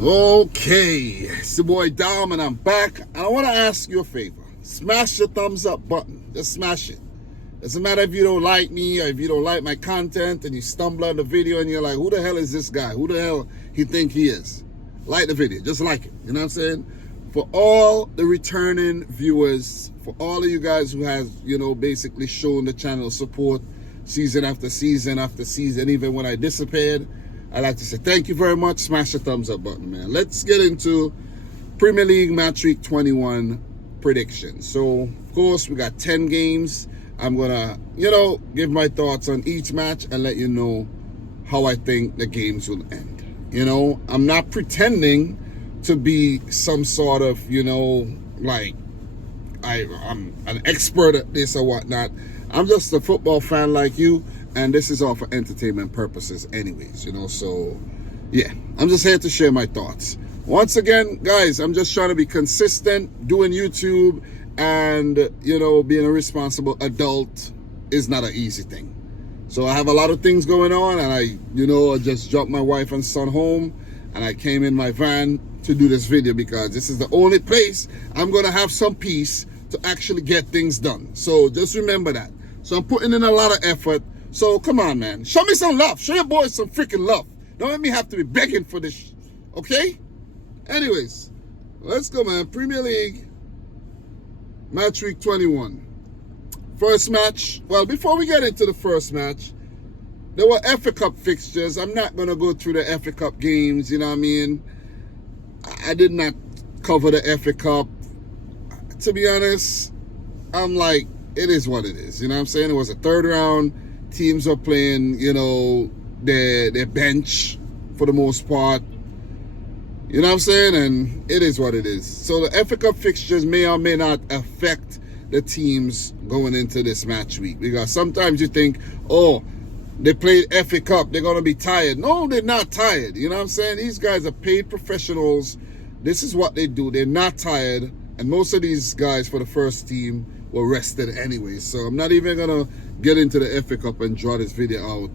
Okay, it's your boy Dom and I'm back. And I want to ask you a favor. Smash the thumbs up button. Just smash it. Doesn't matter if you don't like me or if you don't like my content and you stumble on the video and you're like, who the hell is this guy? Who the hell he think he is? Like the video. Just like it. You know what I'm saying? For all the returning viewers, for all of you guys who has, basically shown the channel support season after season after season, even when I disappeared, I'd like to say thank you very much. Smash the thumbs up button, man. Let's get into Premier League Match Week 21 predictions. So, of course, we got 10 games. I'm going to, give my thoughts on each match and let you know how I think the games will end. I'm not pretending to be some sort of, like I'm an expert at this or whatnot. I'm just a football fan like you. And this is all for entertainment purposes anyways, so yeah, I'm just here to share my thoughts. Once again, guys, I'm just trying to be consistent. Doing YouTube and, being a responsible adult is not an easy thing. So I have a lot of things going on and I just dropped my wife and son home and I came in my van to do this video because this is the only place I'm going to have some peace to actually get things done. So just remember that. So I'm putting in a lot of effort. So come on, man. Show me some love. Show your boys some freaking love. Don't let me have to be begging for this, okay? Anyways, let's go, man. Premier League, Match Week 21. First match. Well, before we get into the first match, there were FA Cup fixtures. I'm not going to go through the FA Cup games, you know what I mean? I did not cover the FA Cup. To be honest, I'm like, it is what it is. You know what I'm saying? It was a third round. Teams are playing, their bench for the most part. You know what I'm saying? And it is what it is. So the FA Cup fixtures may or may not affect the teams going into this match week. Because sometimes you think, oh, they played FA Cup, they're going to be tired. No, they're not tired. You know what I'm saying? These guys are paid professionals. This is what they do. They're not tired. And most of these guys for the first team were rested anyway. So I'm not even going to get into the FA Cup and draw this video out,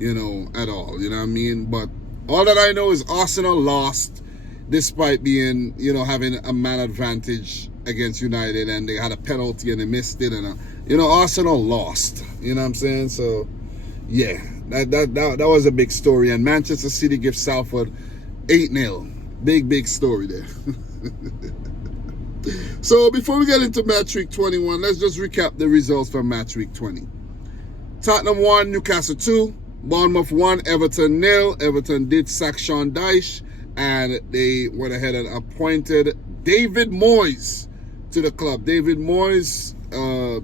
at all. You know what I mean? But all that I know is Arsenal lost despite being, having a man advantage against United, and they had a penalty and they missed it. And, Arsenal lost. You know what I'm saying? So, yeah, that was a big story. And Manchester City gives Salford 8-0. Big story there. So before we get into Match Week 21, let's just recap the results from Match Week 20. Tottenham 1, Newcastle 2, Bournemouth 1, Everton 0. Everton did sack Sean Dyche, and they went ahead and appointed David Moyes to the club. David Moyes,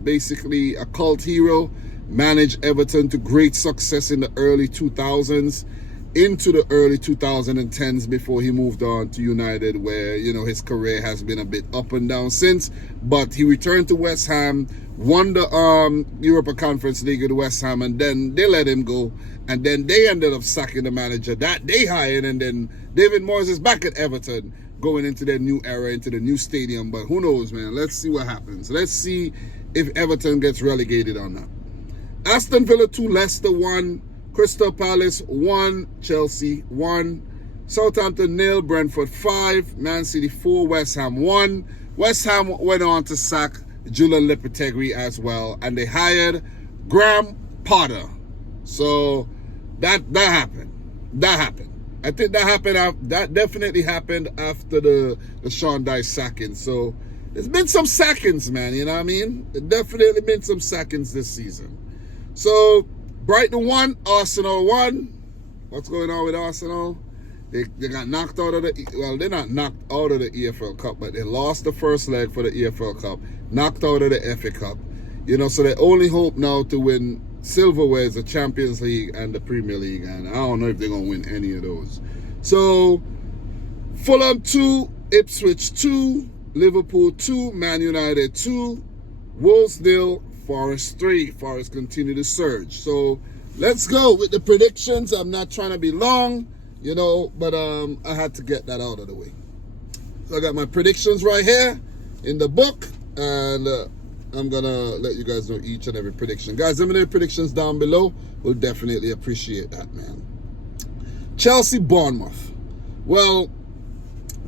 basically a cult hero, managed Everton to great success in the early 2000s. Into the early 2010s before he moved on to United, where, his career has been a bit up and down since. But he returned to West Ham, won the Europa Conference League with West Ham, and then they let him go. And then they ended up sacking the manager that they hired, and then David Moyes is back at Everton, going into their new era, into the new stadium. But who knows, man? Let's see what happens. Let's see if Everton gets relegated or not. Aston Villa 2, Leicester 1. Crystal Palace 1, Chelsea 1, Southampton 0, Brentford 5, Man City 4, West Ham 1. West Ham went on to sack Julian Lopetegui as well, and they hired Graham Potter. So that happened. That happened. I think that definitely happened after the Sean Dyche sacking. So there's been some sackings, man. You know what I mean? There's definitely been some sackings this season. So Brighton 1, Arsenal 1. What's going on with Arsenal? They got knocked out of they're not knocked out of the EFL Cup, but they lost the first leg for the EFL Cup, knocked out of the FA Cup. So they only hope now to win silverware, the Champions League and the Premier League, and I don't know if they're going to win any of those. So Fulham 2, Ipswich 2, Liverpool 2, Man United 2, Wolves 0, Forest 3. Forest continue to surge. So let's go with the predictions. I'm not trying to be long, but I had to get that out of the way. So I got my predictions right here in the book, and I'm going to let you guys know each and every prediction. Guys, let me know your predictions down below. We'll definitely appreciate that, man. Chelsea, Bournemouth. Well,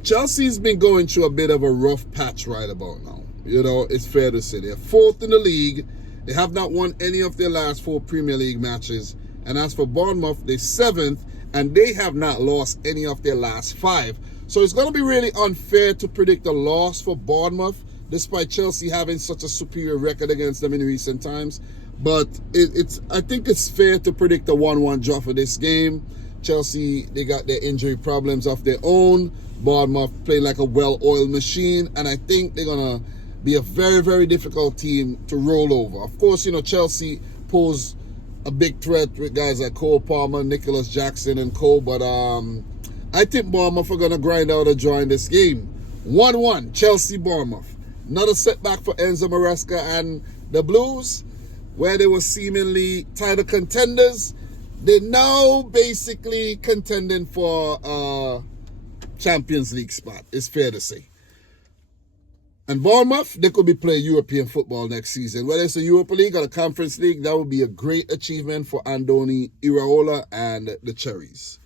Chelsea's been going through a bit of a rough patch right about now. You know, it's fair to say. They're fourth in the league. They have not won any of their last 4 Premier League matches. And as for Bournemouth, they're 7th, and they have not lost any of their last 5. So it's going to be really unfair to predict a loss for Bournemouth, despite Chelsea having such a superior record against them in recent times. But I think it's fair to predict a 1-1 draw for this game. Chelsea, they got their injury problems of their own. Bournemouth playing like a well-oiled machine, and I think they're going to be a very, very difficult team to roll over. Of course, you know, Chelsea pose a big threat with guys like Cole Palmer, Nicholas Jackson, and Cole, but I think Bournemouth are going to grind out a draw in this game. 1-1, Chelsea-Bournemouth. Another setback for Enzo Maresca and the Blues, where they were seemingly title contenders. They're now basically contending for a Champions League spot, it's fair to say. And Bournemouth, they could be playing European football next season. Whether it's the Europa League or the Conference League, that would be a great achievement for Andoni Iraola and the Cherries.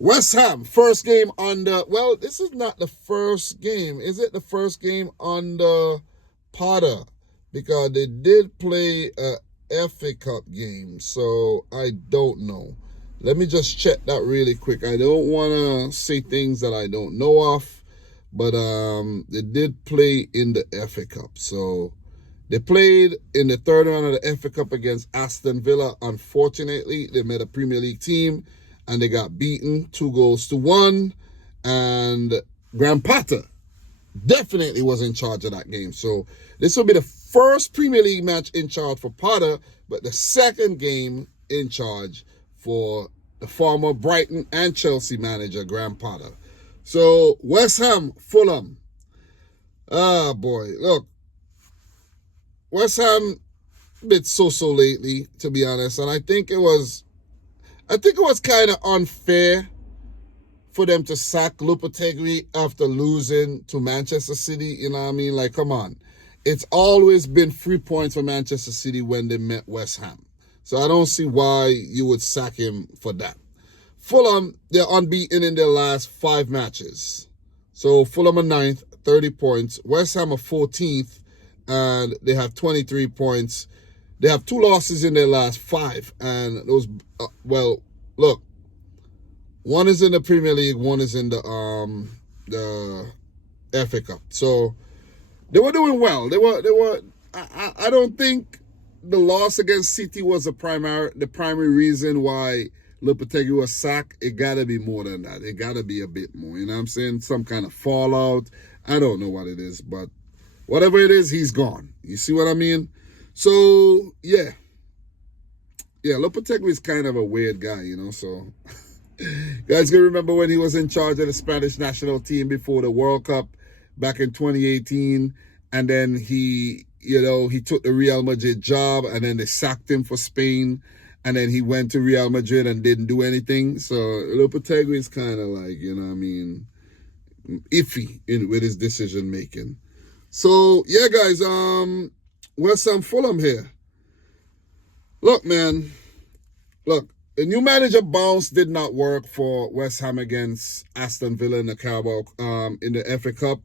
West Ham, first game under, well, this is not the first game. Is it the first game under Potter? Because they did play a FA Cup game, so I don't know. Let me just check that really quick. I don't want to say things that I don't know of, but they did play in the FA Cup. So they played in the third round of the FA Cup against Aston Villa. Unfortunately, they met a Premier League team, and they got beaten 2-1. And Graham Potter definitely was in charge of that game. So this will be the first Premier League match in charge for Potter, but the second game in charge for the former Brighton and Chelsea manager, Graham Potter. So, West Ham, Fulham. Ah, boy. Look, West Ham a bit so-so lately, to be honest. And I think it was kind of unfair for them to sack Lopetegui after losing to Manchester City. You know what I mean? Like, come on. It's always been 3 points for Manchester City when they met West Ham. So I don't see why you would sack him for that. Fulham, they're unbeaten in their last 5 matches. So Fulham are 9th, 30 points. West Ham are 14th, and they have 23 points. They have 2 losses in their last 5. And those, well, look, one is in the Premier League, one is in the FA Cup. So they were doing well. They were. I don't think the loss against City was the primary reason why Lopetegui was sacked. It gotta be more than that. It gotta be a bit more. You know what I'm saying? Some kind of fallout. I don't know what it is, but whatever it is, he's gone. You see what I mean? So yeah, Lopetegui is kind of a weird guy, you know. So guys can remember when he was in charge of the Spanish national team before the World Cup back in 2018, and then he took the Real Madrid job, and then they sacked him for Spain, and then he went to Real Madrid and didn't do anything. So Lopetegui is kind of like, you know what I mean, iffy with his decision making. So yeah, guys, West Ham Fulham here. Look, man, the new manager bounce did not work for West Ham against Aston Villa in the Carabao in the FA Cup.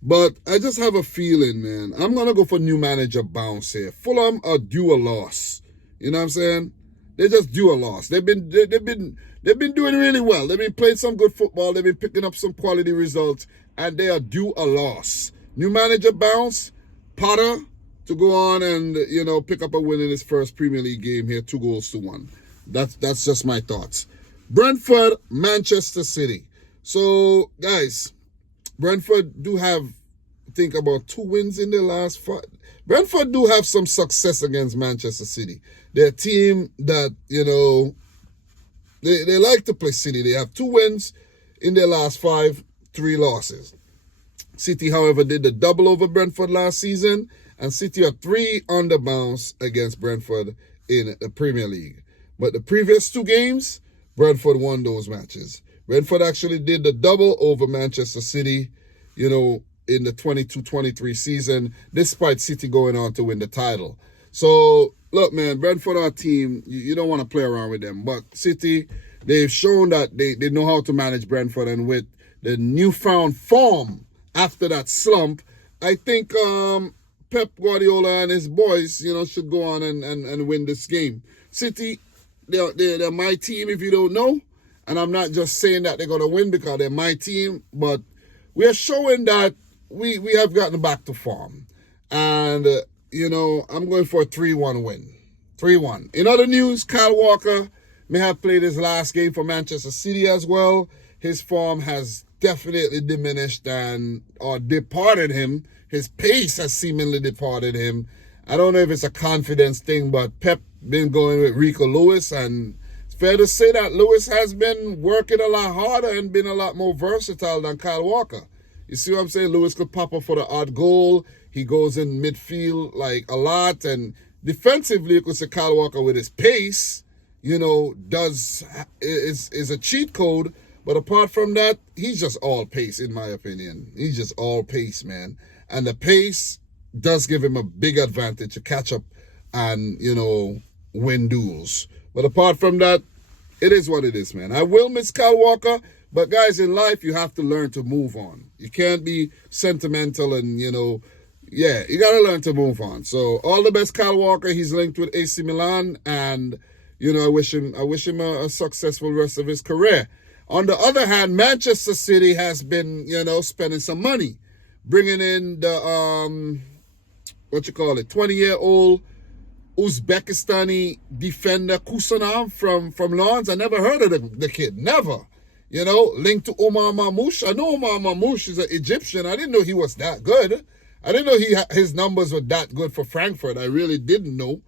But I just have a feeling, man. I'm going to go for new manager bounce here. Fulham are due a loss. You know what I'm saying? They're just due a loss. They've been doing really well. They've been playing some good football. They've been picking up some quality results. And they are due a loss. New manager bounce. Potter to go on and, pick up a win in his first Premier League game here. 2-1. That's just my thoughts. Brentford, Manchester City. So, guys, Brentford do have, I think, about 2 wins in their last 5. Brentford do have some success against Manchester City. They're a team that, they like to play City. They have 2 wins in their last 5, 3 losses. City, however, did the double over Brentford last season, and City are 3 on the bounce against Brentford in the Premier League. But the previous 2 games, Brentford won those matches. Brentford actually did the double over Manchester City, in the 22-23 season, despite City going on to win the title. So, look, man, Brentford are a team, you don't want to play around with them. But City, they've shown that they know how to manage Brentford, and with the newfound form after that slump, I think Pep Guardiola and his boys, should go on and win this game. City, they're my team if you don't know, and I'm not just saying that they're going to win because they're my team, but we are showing that we have gotten back to form. And, I'm going for a 3-1 win. 3-1. In other news, Kyle Walker may have played his last game for Manchester City as well. His form has definitely diminished or departed him. His pace has seemingly departed him. I don't know if it's a confidence thing, but Pep been going with Rico Lewis, and it's fair to say that Lewis has been working a lot harder and been a lot more versatile than Kyle Walker. You see what I'm saying? Lewis could pop up for the odd goal. He goes in midfield like a lot, and defensively, you could say Kyle Walker with his pace, is a cheat code. But apart from that, he's just all pace, in my opinion. He's just all pace, man. And the pace does give him a big advantage to catch up and, win duels. But apart from that, it is what it is, man. I will miss Kyle Walker, but guys, in life, you have to learn to move on. You can't be sentimental and, you got to learn to move on. So all the best, Kyle Walker. He's linked with AC Milan, and, I wish him a successful rest of his career. On the other hand, Manchester City has been, spending some money, bringing in the, 20-year-old Uzbekistani defender Kusanov from Lens. I never heard of the kid, never. Linked to Omar Mamouche. I know Omar Mamouche is an Egyptian. I didn't know he was that good. I didn't know his numbers were that good for Frankfurt. I really didn't know.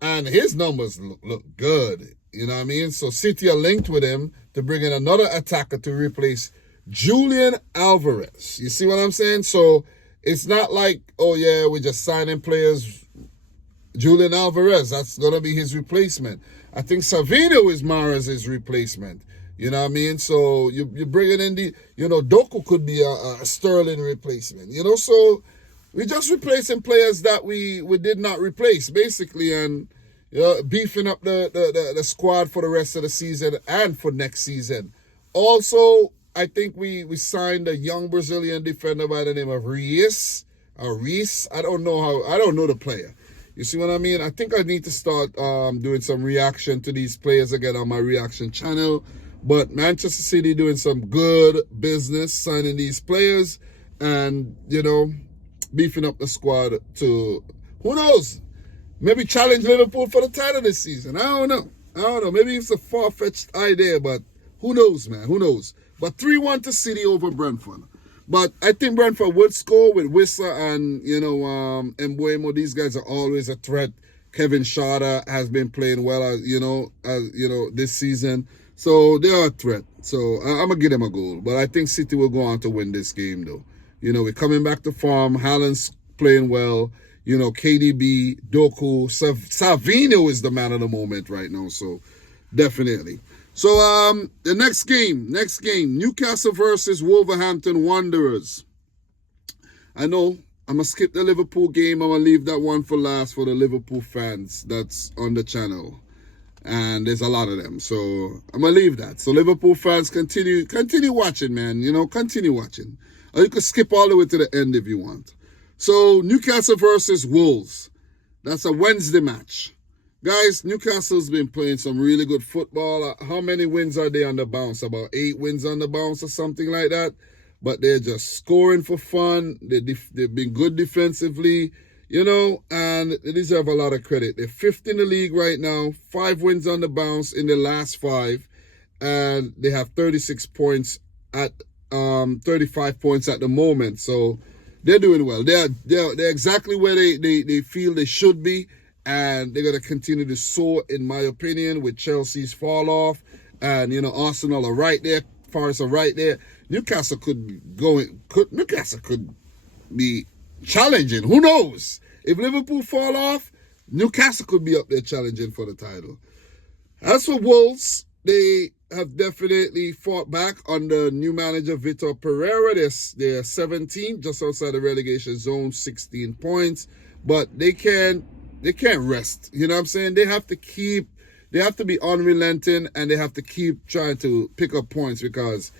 And his numbers look good. You know what I mean? So City are linked with him to bring in another attacker to replace Julian Alvarez. You see what I'm saying? So it's not like, we're just signing players. Julian Alvarez, that's going to be his replacement. I think Savino is Mahrez's replacement. You know what I mean? So you're bringing in Doku could be a Sterling replacement. So we're just replacing players that we did not replace, basically, and beefing up the squad for the rest of the season and for next season. Also, I think we signed a young Brazilian defender by the name of Reis. I don't know the player. You see what I mean? I think I need to start doing some reaction to these players again on my reaction channel. But Manchester City doing some good business signing these players and, beefing up the squad to, who knows, maybe challenge Liverpool for the title this season. I don't know. Maybe it's a far-fetched idea, but who knows, man? Who knows? But 3-1 to City over Brentford. But I think Brentford would score with Wissa and, Mbeumo. These guys are always a threat. Kevin Schade has been playing well, this season. So they are a threat. So I'm going to give them a goal. But I think City will go on to win this game, though. We're coming back to form. Haaland's playing well. KDB, Doku, Savino is the man of the moment right now. So definitely. So the next game, Newcastle versus Wolverhampton Wanderers. I know I'm going to skip the Liverpool game. I'm going to leave that one for last for the Liverpool fans that's on the channel. And there's a lot of them. So I'm going to leave that. So Liverpool fans, continue watching, man. Continue watching. Or you can skip all the way to the end if you want. So Newcastle versus Wolves. That's a Wednesday match. Guys, Newcastle's been playing some really good football. How many wins are they on the bounce? About 8 wins on the bounce or something like that. But they're just scoring for fun. They've been good defensively, and they deserve a lot of credit. They're 5th in the league right now. 5 wins on the bounce in the last 5. And they have 36 points at 35 points at the moment. So they're doing well. They're exactly where they feel they should be. And they're going to continue to soar, in my opinion, with Chelsea's fall off. And, Arsenal are right there. Forest are right there. Newcastle could be challenging. Who knows? If Liverpool fall off, Newcastle could be up there challenging for the title. As for Wolves, they have definitely fought back under new manager Vitor Pereira. They're 17, just outside the relegation zone, 16 points. But they can't rest. You know what I'm saying? They they have to be unrelenting and they have to keep trying to pick up points because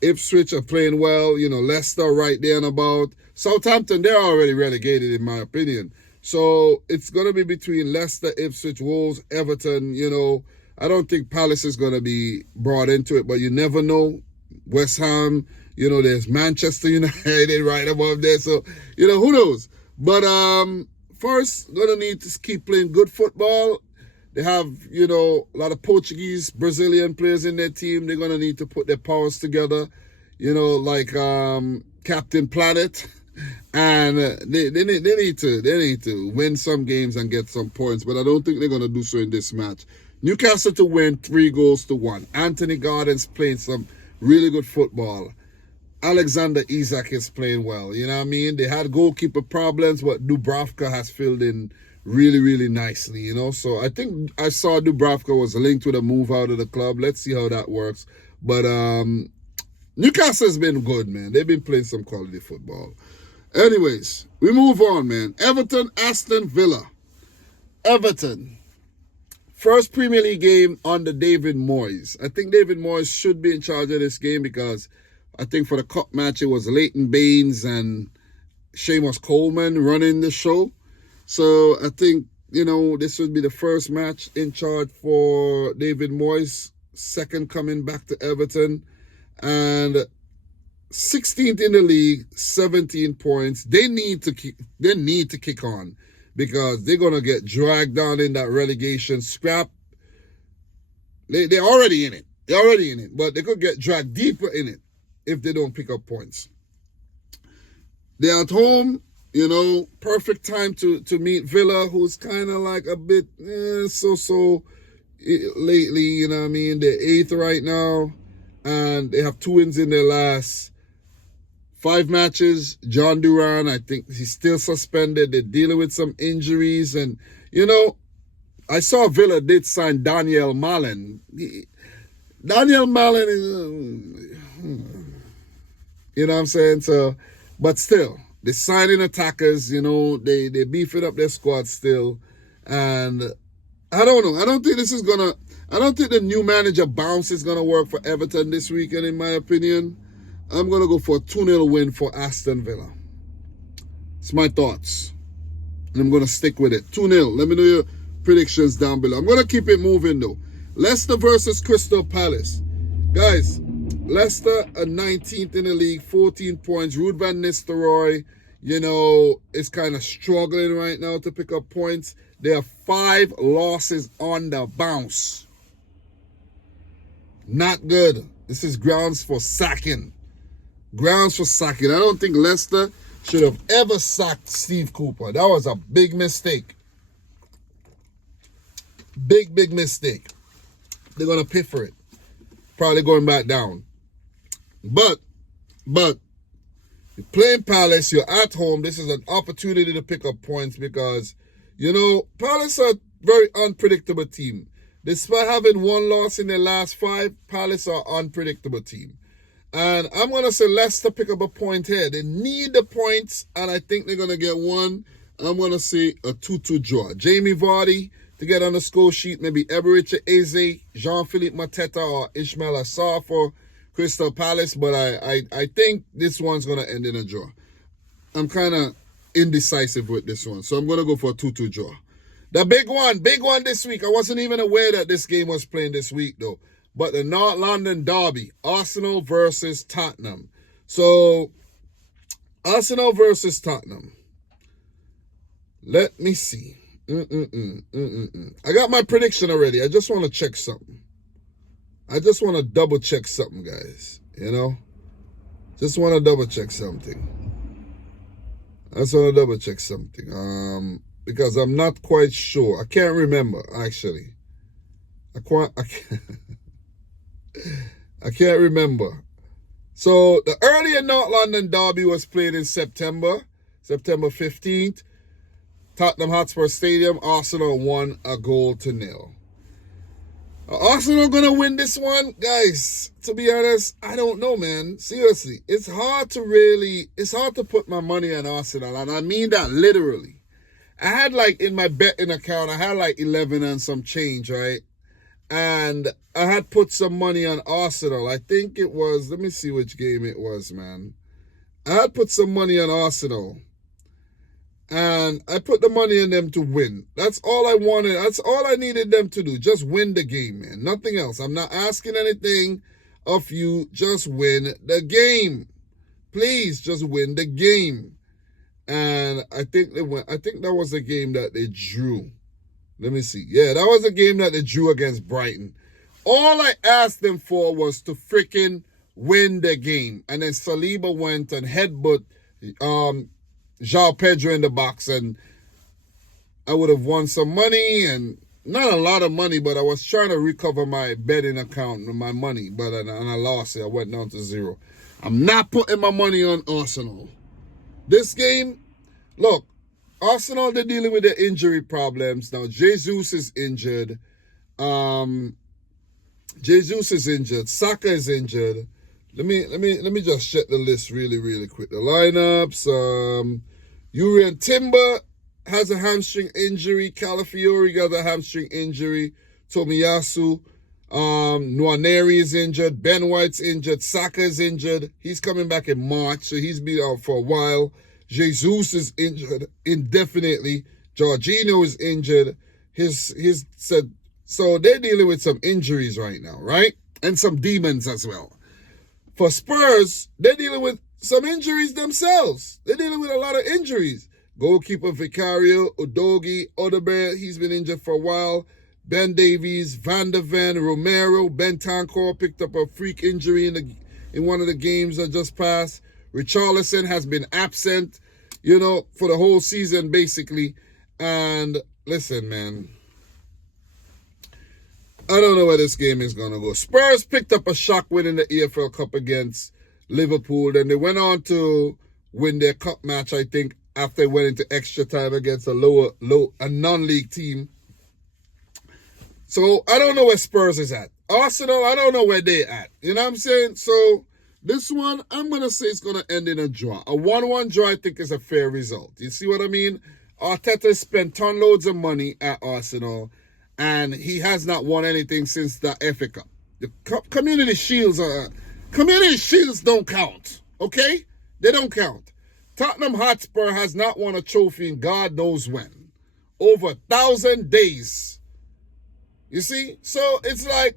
Ipswich are playing well. You know, Leicester right there and about. Southampton, they're already relegated in my opinion. So it's going to be between Leicester, Ipswich, Wolves, Everton. You know, I don't think Palace is going to be brought into it, but you never know. West Ham, you know, there's Manchester United right above there. So, you know, who knows? But first, going to need to keep playing good football. They have, you know, a lot of Portuguese, Brazilian players in their team. They're going to need to put their powers together, you know, like Captain Planet. And they need to win some games and get some points. But I don't think they're going to do so in this match. Newcastle to win 3-1. Anthony Gordon's playing some really good football. Alexander Isak is playing well. You know what I mean? They had goalkeeper problems, but Dubravka has filled in really, really nicely, you know. So I think I saw Dubravka was linked with a move out of the club. Let's see how that works. But Newcastle's been good, man. They've been playing some quality football. Anyways, we move on, man. Everton, Aston Villa. Everton. First Premier League game under David Moyes. I think David Moyes should be in charge of this game because I think for the cup match it was Leighton Baines and Seamus Coleman running the show. So I think, you know, this would be the first match in charge for David Moyes, second coming back to Everton. And 16th in the league, 17 points. They need to kick on because they're going to get dragged down in that relegation scrap. They're already in it. They're already in it. But they could get dragged deeper in it if they don't pick up points. They're at home. You know, perfect time to meet Villa, who's kind of like a bit so lately, you know what I mean? They're 8th right now, and they have 2 wins in their last 5 matches. John Duran, I think he's still suspended. They're dealing with some injuries, and, you know, I saw Villa did sign Daniel Malen. Daniel Malen is, you know what I'm saying? So, but still. They're signing attackers, you know, they beefing up their squad still. And I don't know. I don't think the new manager bounce is going to work for Everton this weekend, in my opinion. I'm going to go for a 2-0 win for Aston Villa. It's my thoughts. And I'm going to stick with it. 2-0. Let me know your predictions down below. I'm going to keep it moving, though. Leicester versus Crystal Palace. Guys, Leicester are 19th in the league, 14 points. Ruud van Nistelrooy, you know, is kind of struggling right now to pick up points. There are 5 losses on the bounce. Not good. This is grounds for sacking. Grounds for sacking. I don't think Leicester should have ever sacked Steve Cooper. That was a big mistake. Big mistake. They're going to pay for it. Probably going back down. But, you're playing Palace, you're at home. This is an opportunity to pick up points because, you know, Palace are a very unpredictable team. Despite having 1 loss in their last 5, Palace are an unpredictable team. And I'm going to say Leicester pick up a point here. They need the points, and I think they're going to get one. I'm going to say a 2-2 draw. Jamie Vardy to get on the score sheet, maybe Eberechi Eze, Jean-Philippe Mateta, or Ismail Assar for Crystal Palace, but I think this one's going to end in a draw. I'm kind of indecisive with this one, so I'm going to go for a 2-2 draw. The big one this week. I wasn't even aware that this game was playing this week, though. But the North London derby, Arsenal versus Tottenham. So, Arsenal versus Tottenham. Let me see. I got my prediction already. I just want to check something. I just want to double check something, guys. You know? Just want to double check something. Because I'm not quite sure. I can't remember, actually. I can't remember. So, the earlier North London derby was played in September 15th. Tottenham Hotspur Stadium, Arsenal won 1-0. Arsenal gonna win this one? Guys, to be honest, I don't know, man. Seriously, it's hard to put my money on Arsenal, and I mean that literally. I had in my betting account, I had 11 and some change, right? And I had put some money on Arsenal. I think it was, let me see which game it was, man. I had put some money on Arsenal. And I put the money in them to win. That's all I wanted. That's all I needed them to do. Just win the game, man. Nothing else. I'm not asking anything of you. Just win the game. Please, just win the game. And I think that was a game that they drew. Let me see. Yeah, that was a game that they drew against Brighton. All I asked them for was to freaking win the game. And then Saliba went and headbutt João Pedro in the box, and I would have won some money, and not a lot of money, but I was trying to recover my betting account and my money, and I lost it. I went down to 0. I'm not putting my money on Arsenal. This game, look, Arsenal, they're dealing with their injury problems. Now, Jesus is injured. Jesus is injured. Saka is injured. Let me just check the list really quick. The lineups. Urian Timber has a hamstring injury. Calafiori got a hamstring injury. Tomiyasu. Nwaneri is injured. Ben White's injured. Saka is injured. He's coming back in March, so he's been out for a while. Jesus is injured indefinitely. Jorginho is injured. So they're dealing with some injuries right now, right? And some demons as well. For Spurs, they're dealing with some injuries themselves. They're dealing with a lot of injuries. Goalkeeper Vicario, Udogie, Odegaard, he's been injured for a while. Ben Davies, Van der Ven, Romero, Bentancur picked up a freak injury in one of the games that just passed. Richarlison has been absent, for the whole season basically. And listen, man, I don't know where this game is going to go. Spurs picked up a shock win in the EFL Cup against Liverpool. Then they went on to win their cup match, I think, after they went into extra time against a non-league team. So I don't know where Spurs is at. Arsenal, I don't know where they're at. You know what I'm saying? So this one, I'm going to say it's going to end in a draw. A 1-1 draw, I think, is a fair result. You see what I mean? Arteta spent ton loads of money at Arsenal, and he has not won anything since the FA Cup. The Community Shields don't count, okay? They don't count. Tottenham Hotspur has not won a trophy in God knows when. Over 1,000 days. You see? So it's like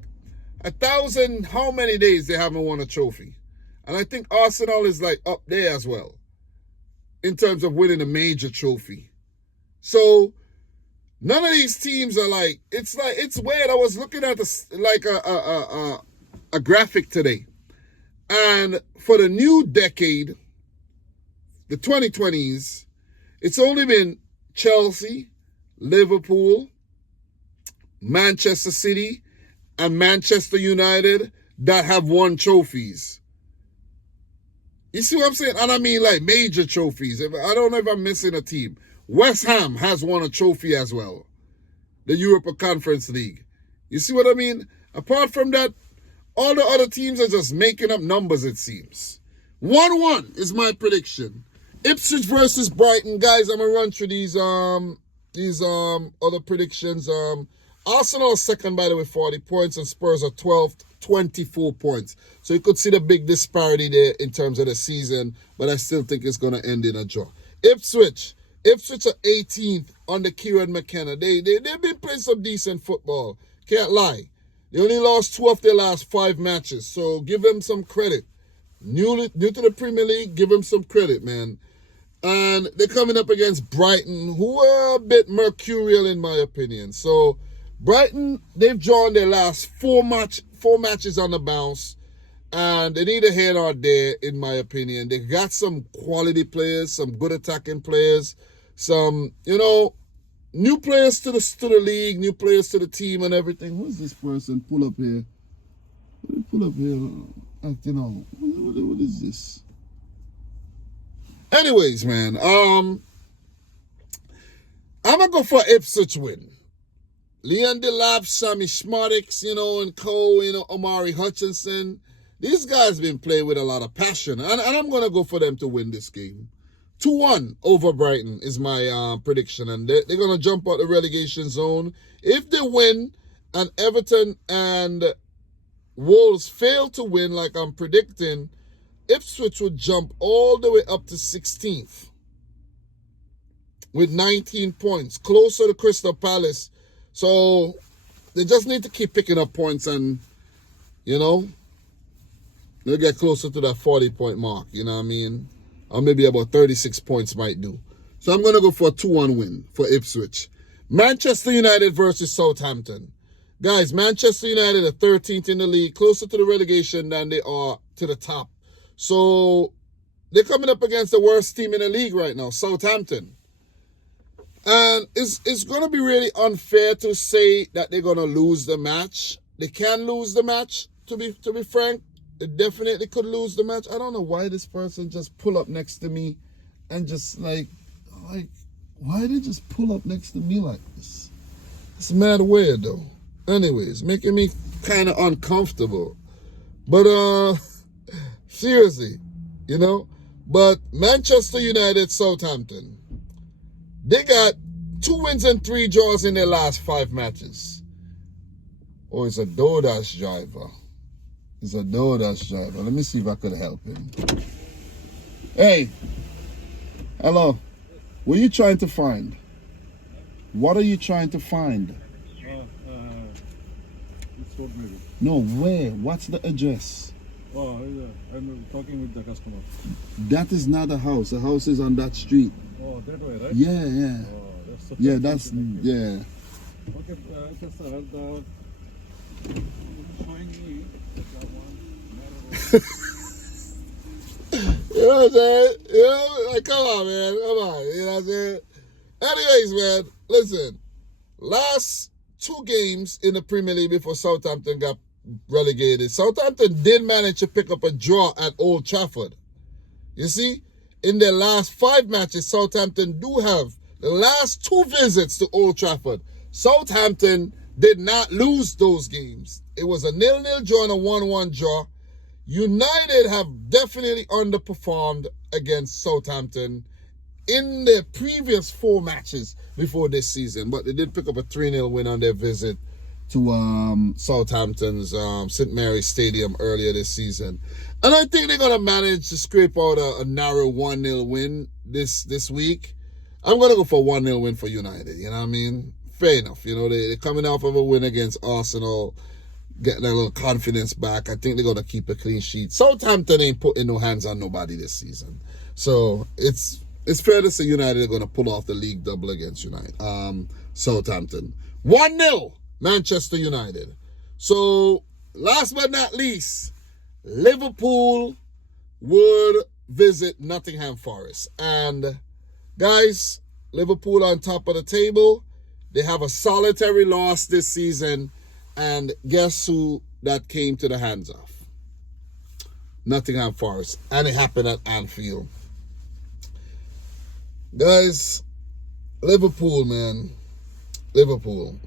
1,000, how many days they haven't won a trophy? And I think Arsenal is like up there as well in terms of winning a major trophy. So none of these teams are like, it's weird. I was looking at a graphic today. And for the new decade, the 2020s, it's only been Chelsea, Liverpool, Manchester City, and Manchester United that have won trophies. You see what I'm saying? And I mean like major trophies. I don't know if I'm missing a team. West Ham has won a trophy as well. The Europa Conference League. You see what I mean? Apart from that, all the other teams are just making up numbers, it seems. 1-1 is my prediction. Ipswich versus Brighton. Guys, I'm going to run through these other predictions. Arsenal is second, by the way, 40 points, and Spurs are 12th, 24 points. So you could see the big disparity there in terms of the season, but I still think it's going to end in a draw. Ipswich are 18th under Kieran McKenna. They've been playing some decent football. Can't lie. They only lost 2 of their last 5 matches, so give them some credit. New to the Premier League, give them some credit, man. And they're coming up against Brighton, who are a bit mercurial in my opinion. So Brighton, they've drawn their last 4 matches on the bounce, and they need a head out there, in my opinion. They got some quality players, some good attacking players, some, new players to the league, new players to the team and everything. Who's this person? Pull up here. What is this? Anyways, man, I'm gonna go for Ipswich win. Leon Delap, Sammy Schmadix, and Cole, Omari Hutchinson. These guys been playing with a lot of passion, and I'm gonna go for them to win this game. 2-1 over Brighton is my prediction, and they're gonna jump out the relegation zone. If they win and Everton and Wolves fail to win like I'm predicting, Ipswich would jump all the way up to 16th with 19 points, closer to Crystal Palace. So they just need to keep picking up points and, you know, they'll get closer to that 40-point mark, you know what I mean? Or maybe about 36 points might do. So I'm going to go for a 2-1 win for Ipswich. Manchester United versus Southampton. Guys, Manchester United are 13th in the league, closer to the relegation than they are to the top. So they're coming up against the worst team in the league right now, Southampton. And it's going to be really unfair to say that they're going to lose the match. They can lose the match, to be frank. They definitely could lose the match. I don't know why this person just pull up next to me and just like why they just pull up next to me like this? It's mad weird though. Anyways, making me kind of uncomfortable. But seriously, you know. But Manchester United, Southampton, they got 2 wins and 3 draws in their last 5 matches. Oh, it's a DoorDash driver. It's a DoorDash driver. Let me see if I could help him. Hey. Hello. What are you trying to find? What are you trying to find? It's road maybe. No, where? What's the address? Oh, I'm talking with the customer. That is not a house. The house is on that street. Oh, that way, right? Yeah, yeah. Oh, that's Yeah, that's, yeah. Okay, just the showing me that one. You know what I'm saying? You know, like, come on, man. Come on. You know what I'm saying? Anyways, man, listen. Last 2 games in the Premier League before Southampton got relegated, Southampton did manage to pick up a draw at Old Trafford. You see, in their last 5 matches, Southampton do have the last 2 visits to Old Trafford. Southampton did not lose those games. It was a 0-0 draw and a 1-1 draw. United have definitely underperformed against Southampton in their previous 4 matches before this season, but they did pick up a 3-0 win on their visit to Southampton's St. Mary's Stadium earlier this season. And I think they're going to manage to scrape out a narrow 1-0 win this week. I'm going to go for a 1-0 win for United, you know what I mean? Fair enough, you know, they're coming off of a win against Arsenal, getting a little confidence back. I think they're going to keep a clean sheet. Southampton ain't putting no hands on nobody this season. So it's fair to say United are going to pull off the league double against Southampton. 1-0, Manchester United. So last but not least, Liverpool would visit Nottingham Forest. And guys, Liverpool on top of the table. They have a solitary loss this season. And guess who that came to the hands of? Nottingham Forest. And it happened at Anfield. Guys, Liverpool, man. Liverpool.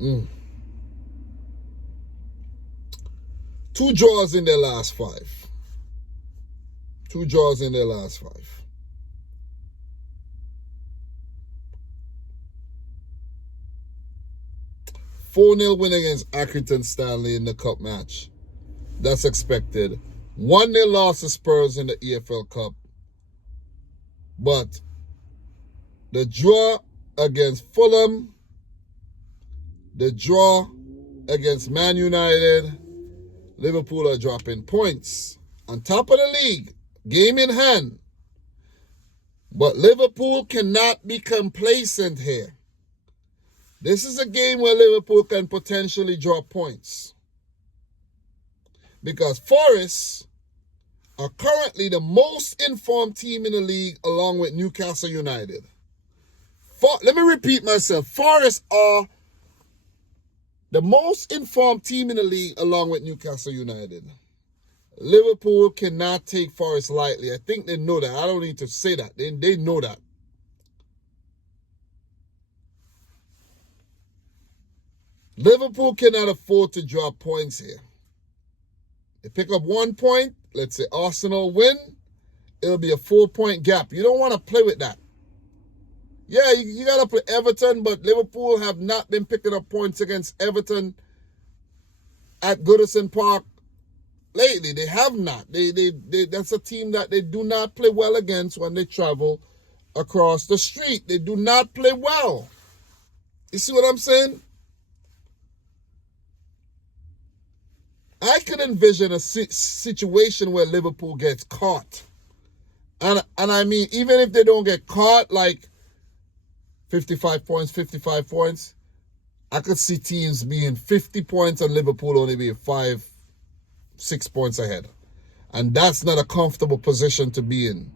2 draws in their last 5. 2 draws in their last 5. A 4-0 win against Accrington Stanley in the cup match. That's expected. 1-0 loss to Spurs in the EFL Cup. But the draw against Fulham, the draw against Man United, Liverpool are dropping points. On top of the league, game in hand. But Liverpool cannot be complacent here. This is a game where Liverpool can potentially drop points. Because Forest are currently the most informed team in the league along with Newcastle United. Let me repeat myself. Forest are the most informed team in the league along with Newcastle United. Liverpool cannot take Forest lightly. I think they know that. I don't need to say that. They know that. Liverpool cannot afford to drop points here. They pick up 1 point. Let's say Arsenal win. It'll be a 4-point gap. You don't want to play with that. Yeah, you got to play Everton, but Liverpool have not been picking up points against Everton at Goodison Park lately. They have not. That's a team that they do not play well against when they travel across the street. They do not play well. You see what I'm saying? I could envision a situation where Liverpool gets caught. And I mean, even if they don't get caught, like 55 points, I could see teams being 50 points and Liverpool only being 5-6 points ahead. And that's not a comfortable position to be in.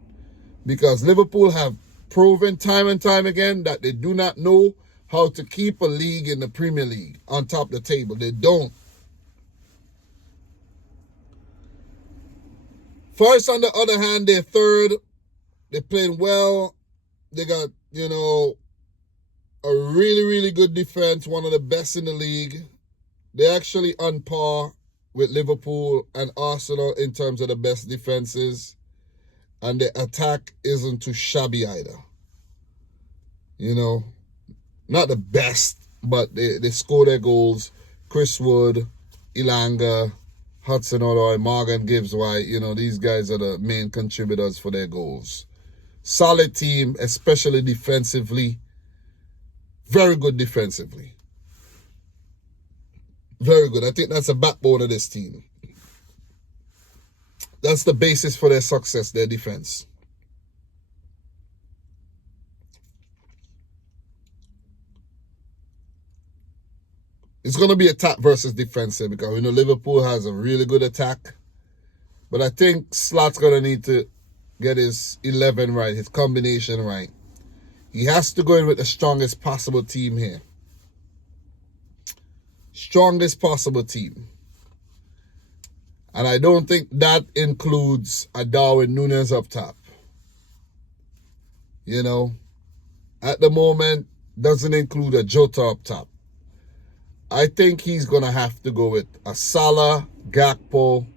Because Liverpool have proven time and time again that they do not know how to keep a league in the Premier League on top of the table. They don't. Forest, on the other hand, they're third. They're playing well. They got, a really, really good defense, one of the best in the league. They're actually on par with Liverpool and Arsenal in terms of the best defenses. And the attack isn't too shabby either. Not the best, but they score their goals. Chris Wood, Elanga, Hudson-Odoi, Morgan Gibbs-White, these guys are the main contributors for their goals. Solid team, especially defensively. Very good defensively. Very good. I think that's the backbone of this team. That's the basis for their success, their defense. It's going to be attack versus defense here because we know Liverpool has a really good attack. But I think Slot's going to need to get his 11 right, his combination right. He has to go in with the strongest possible team here. Strongest possible team. And I don't think that includes a Darwin Núñez up top. At the moment, doesn't include a Jota up top. I think he's going to have to go with a Salah, Gakpo,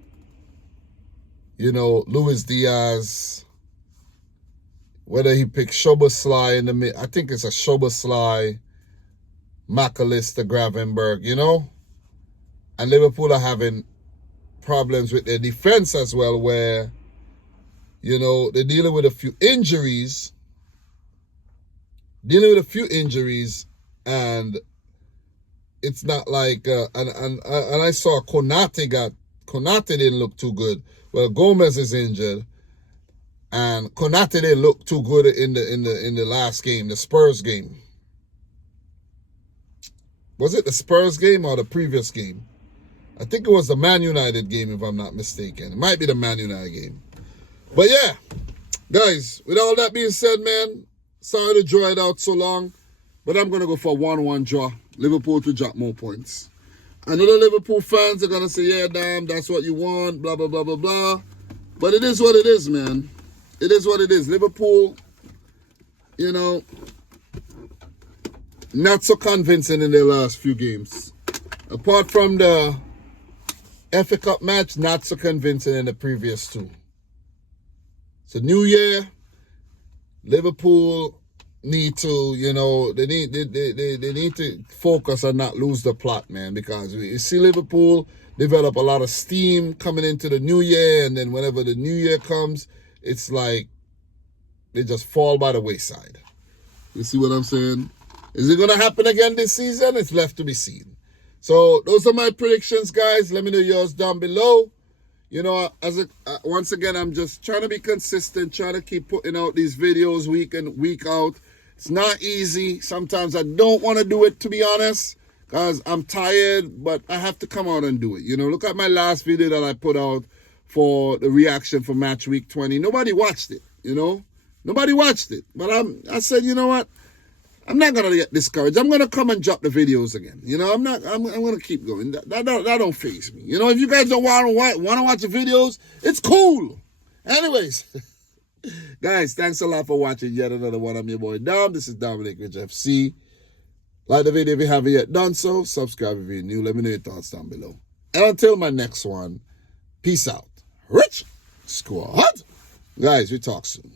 Luis Diaz. Whether he picks Szoboszlai in the mid, I think it's a Szoboszlai, McAllister, Gravenberg, And Liverpool are having problems with their defense as well, where, they're dealing with a few injuries. And it's not like, and I saw Konate didn't look too good. Well, Gomez is injured. And Konate didn't look too good in the last game, the Spurs game. Was it the Spurs game or the previous game? I think it was the Man United game, if I'm not mistaken. It might be the Man United game. But yeah, guys, with all that being said, man, sorry to draw it out so long, but I'm going to go for a 1-1 draw. Liverpool to drop more points. I know the Liverpool fans are going to say, yeah, damn, that's what you want, blah, blah, blah, blah, blah. But it is what it is, man. It is what it is. Liverpool, not so convincing in their last few games. Apart from the FA Cup match, not so convincing in the previous two. It's a new year. Liverpool need to, they need to focus and not lose the plot, man. Because you see Liverpool develop a lot of steam coming into the new year, and then whenever the new year comes, it's like they just fall by the wayside. You see what I'm saying? Is it going to happen again this season? It's left to be seen. So those are my predictions, guys. Let me know yours down below. Once again, I'm just trying to be consistent, trying to keep putting out these videos week in, week out. It's not easy. Sometimes I don't want to do it, to be honest, because I'm tired, but I have to come out and do it. Look at my last video that I put out for the reaction for match week 20. Nobody watched it, Nobody watched it. But I said, you know what? I'm not going to get discouraged. I'm going to come and drop the videos again. I'm going to keep going. That don't faze me. If you guys don't want to watch the videos, it's cool. Anyways, guys, thanks a lot for watching yet another one. I'm your boy, Dom. This is Dominic Rich FC. Like the video if you haven't yet done so. Subscribe if you're new. Let me know your thoughts down below. And until my next one, peace out. Rich Squad. Guys, we talk soon.